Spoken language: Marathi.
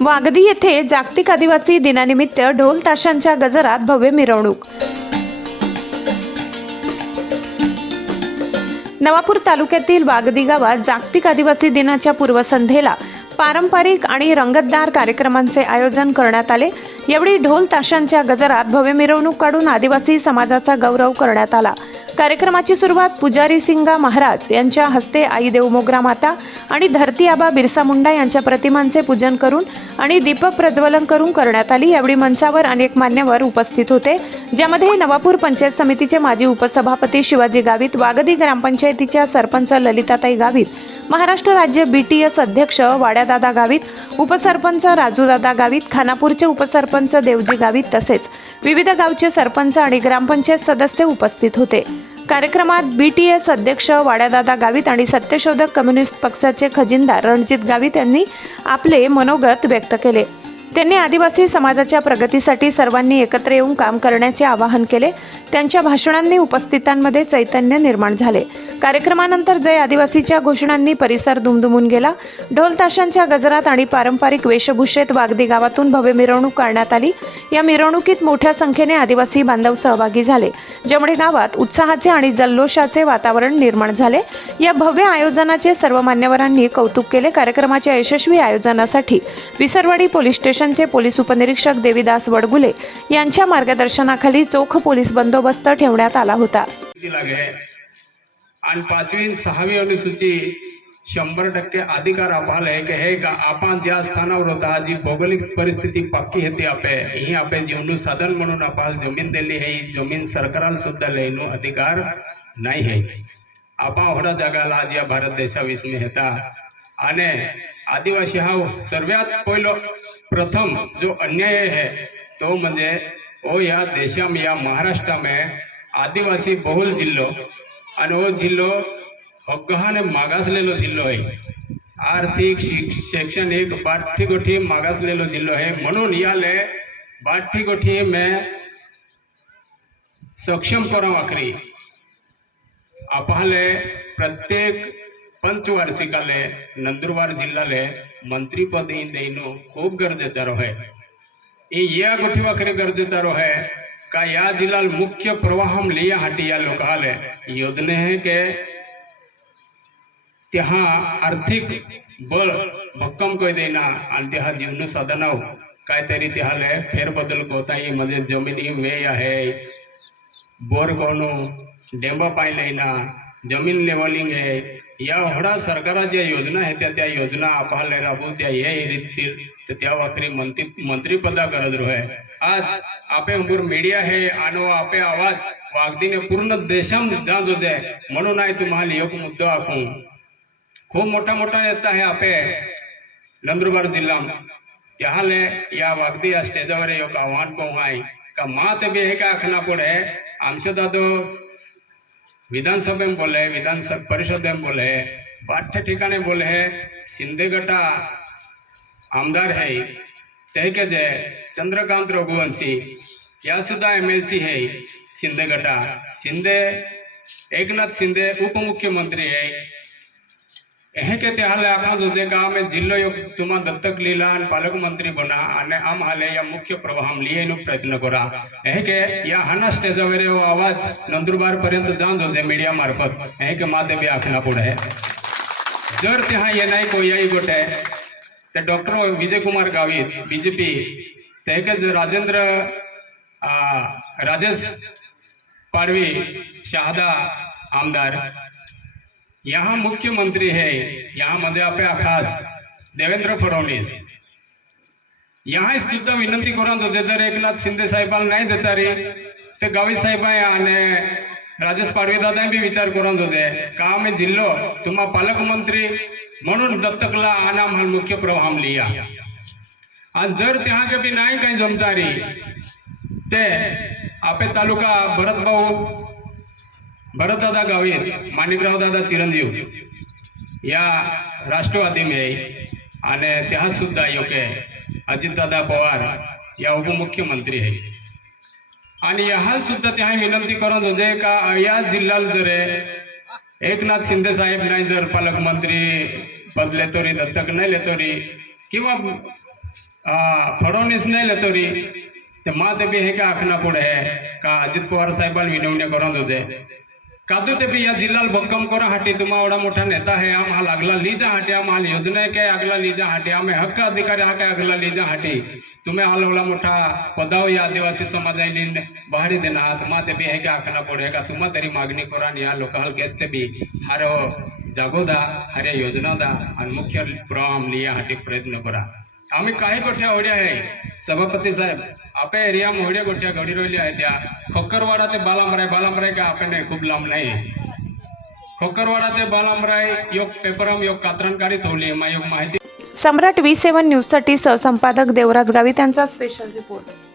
वागदी येथे जागतिक आदिवासी दिनानिमित्त ढोल ताशांच्या गजरात भव्य मिरवणूक. नवापूर तालुक्यातील वागदी गावात जागतिक आदिवासी दिनाच्या पूर्वसंध्येला पारंपरिक आणि रंगतदार कार्यक्रमांचे आयोजन करण्यात आले. यावेळी ढोल ताशांच्या गजरात भव्य मिरवणूक काढून आदिवासी समाजाचा गौरव करण्यात आला. कार्यक्रमाची सुरुवात पुजारी सिंगा महाराज यांच्या हस्ते आई देवमोगरा माता आणि धरती आबा बिरसा मुंडा यांच्या प्रतिमांचे पूजन करून आणि दीपक प्रज्वलन करून करण्यात आली. यावेळी मंचावर अनेक मान्यवर उपस्थित होते. ज्यामध्ये नवापूर पंचायत समितीचे माजी उपसभापती शिवाजी गावित वागदी ग्रामपंचायतीच्या सरपंच ललिताताई गावित महाराष्ट्र राज्य बी टी एस अध्यक्ष वाड्यादादा गावित उपसरपंच राजूदादा गावित खानापूरचे उपसरपंच देवजी गावित तसेच विविध गावचे सरपंच आणि ग्रामपंचायत सदस्य उपस्थित होते. कार्यक्रमात बी टी एस अध्यक्ष वाड्यादादा गावित आणि सत्यशोधक कम्युनिस्ट पक्षाचे खजिनदार रणजित गावित यांनी आपले मनोगत व्यक्त केले. त्यांनी आदिवासी समाजाच्या प्रगतीसाठी सर्वांनी एकत्र येऊन काम करण्याचे आवाहन केले. त्यांच्या भाषणांनी उपस्थितांमध्ये चैतन्य निर्माण झाले. कार्यक्रमानंतर जय आदिवासीच्या घोषणांनी परिसर दुमदुमून गेला. ढोल ताशांच्या गजरात आणि पारंपरिक वेशभूषेत वागदी गावातून भव्य मिरवणूक काढण्यात आली. या मिरवणुकीत मोठ्या संख्येने आदिवासी बांधव सहभागी झाले. ज्यामुळे गावात उत्साहाचे आणि जल्लोषाचे वातावरण निर्माण झाले. या भव्य आयोजनाचे सर्व मान्यवरांनी कौतुक केले. कार्यक्रमाच्या यशस्वी आयोजनासाठी विसरवाडी पोलीस स्टेशन पोलिसांचे पोलीस उपनिरीक्षक देविदास वडगुले यांच्या मार्गदर्शनाखाली चोख पोलीस बंदोबस्त ठेवण्यात आला होता. आणि पाचवी सहावी अनुसूची शंभर टक्के अधिकार आपण आहे की? हे का आपण ज्या स्थानावर होता जी भौगोलिक परिस्थिती पक्की होती आपे ही आपे जीवनु साधन म्हणून आपण जमीन दिली आहे. जमीन सरकाराला सुद्धा लेणू अधिकार नाही आहे. आपण होडा जगाला आज या भारत देशाविषयी होता. आणि आदिवासी हा सर्वात पहिलो प्रथम जो अन्याय है तो म्हणजे ओ या देशा या महाराष्ट्रा मे आदिवासी बहुल जिल्लो. आणि हो जिल्हो हक्काने मागासलेलो जिल्हो आहे. आर्थिक शैक्षणिक शैक्षणिक बाठीगोठी मागासलेलो जिल्हो आहे. म्हणून याले बाठीगोठी मे सक्षम करा वाखरी आपले प्रत्येक पंचवार्षिकाले नंदुरबार जिल्ह्याले मंत्रीपद ही देणं खूप गरजेचं आहे. ಈ या गोष्टी वाखरे गरजेचं आहे का या जिल्हा मुख्य प्रवाहम लिया हाटी या लोकाले योजने है के त्या आर्थिक बळ भक्कम कोय देना आणि त्या जीवन साधनाव काहीतरी त्याले फेरबदल कोताई मध्ये जमिनी वे आहे बोर कोणू डेंबा पाय ना जमीन लेवलिंग आहे. या ओडा सरकारा ज्या योजना आहेत त्या त्या योजना आपल्याला राबवू त्या या रीतशीर. तर त्या वाखरी मंत्री मंत्रीपदा गरज रोहे आज आपे अंबूर मीडिया है आणि आपे आवाज वागदीने पूर्ण देशा मुद्दा जो दे. म्हणून आहे तुम्हाला एक मुद्दा आखू खूप मोठा मोठा नेता आहे आपे नंदुरबार जिल्हा. त्याले या वागदी या स्टेजावर एक आव्हान पाहू आहे. का मात बी हे का आखना पुढे? आमचे दादो विधानसभेत बोले विधानसभा परिषदेत बोले बाठ्य ठिकाणी बोले शिंदे गटा आमदार है ते जे चंद्रकांत रघुवंशी या सुद्धा एम एल सी है शिंदे गटा शिंदे एकनाथ शिंदे उपमुख्यमंत्री है हे के ते हाले आपण होते का आम्ही जिल्हो योग तुम्हा दत्तक लिहिला आणि पालकमंत्री बना आणि आम हाले या मुख्य प्रवाहम लिहिनो प्रयत्न करा। हे के या हाना स्टेजावर हो आवाज नंदुरबार पर्यंत जाऊन होते मीडिया मार्फत। हे के माते बी आखना पुढे। जर ये हा को याई गोटे ते डॉक्टर विजय कुमार गावित बीजेपी ते के राजेंद्र आ, राजेश पाडवी शहादा आमदार यहाँ मुख्यमंत्री है यहाँ मध्ये आपले खास देवेंद्र फडणवीस। यहाँ सुद्धा विनंती करून होते जर एकनाथ शिंदे साहेबांना नाही देता रे ते गावी साहेब आणि राजेश पाडवी दादा बी विचार करून होते का आम्ही जिल्हो तुम्हा पालकमंत्री म्हणून दत्तकला आणि आम्हाला मुख्य प्रभाव लिया। आणि जर त्या बी नाही काही जमता रे ते आपे तालुका भरतभाऊ भरतदादा गावित माणिकरावदादा चिरंजीव. या राष्ट्रवादी आहे आणि त्या सुद्धा योग्य अजितदादा पवार या उपमुख्यमंत्री आहे आणि हा सुद्धा त्या विनंती करत होते का या जिल्ह्यात जर एकनाथ शिंदे साहेब नाही जर पालकमंत्री पद लेतोरी दत्तक नाही लेतोरी किंवा फडणवीस नाही लेतोरी तर मात बी हे का आखना पुढे का अजित पवार साहेबांना विनवणी करून होते कादू ते बी या जिल्ह्याला भक्कम करा हाटी तुम्हा एवढा मोठा नेता आहे आम हा लागला लीजा हाटी आम हा योजना आहे काय अगला लीजा हाटी आम्ही हक्क अधिकारी हा काय अगला लीजा हाटी? तुम्ही हा एवढा मोठा पदाव या आदिवासी समाजाने बाहेर देणार आहात मा ते बी हे का आखना पुढे का? तुम्हा तरी मागणी करा आणि या लोकांना गेसते बी हार जागो दा हारे योजना दा आणि मुख्य पुरावा लिया हाटी प्रयत्न करा. आम्ही काही गोठ्या होड्या आहे. सभापती साहेब आपल्या एरिया मोहड्या गोठ्या घडी रोवली आहेत त्या. खोकरवाडा ते बालामराय बालामराय का आपण नाही खूप लांब नाही. खोकरवाडा ते बालामराय योग पेपरम योग कात्रणकारी ठेवली योग माहिती सम्राट व्ही सेवन न्यूजसाठी सहसंपादक देवराज गावी त्यांचा स्पेशल रिपोर्ट